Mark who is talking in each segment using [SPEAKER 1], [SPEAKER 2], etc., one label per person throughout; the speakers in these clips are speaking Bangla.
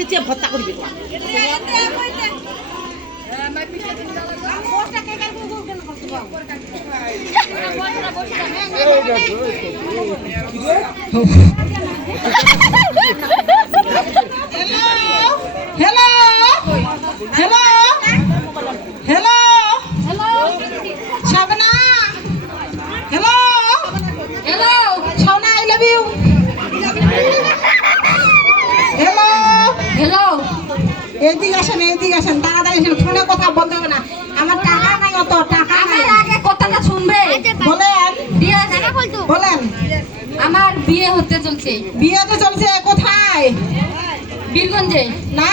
[SPEAKER 1] ছেঁচিয়ে ভর্তা করবি তোমার। Hello hello hello Shabana hello hello Shabana I love you hello
[SPEAKER 2] hello
[SPEAKER 1] এদিকে আসেন এদিকে আসেন। তাড়াতাড়ি আসেন ফোনে কথা বলতে হবে না। আমার টাকা নাই অত টাকা নাই।
[SPEAKER 2] আগে কথাটা শুনবে।
[SPEAKER 1] বলেন।
[SPEAKER 2] বিয়ে
[SPEAKER 1] বলেন।
[SPEAKER 2] আমার বিয়ে হতে চলছে।
[SPEAKER 1] বিয়ে তো চলছে কোথায়?
[SPEAKER 2] বীরগঞ্জে।
[SPEAKER 1] না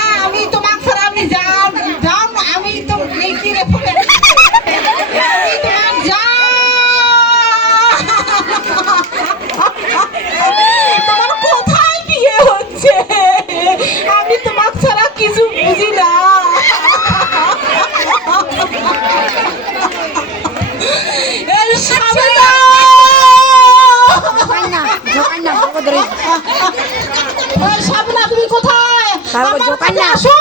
[SPEAKER 1] ওই সাবনা তুমি কোথায় আমার কাছে। আসো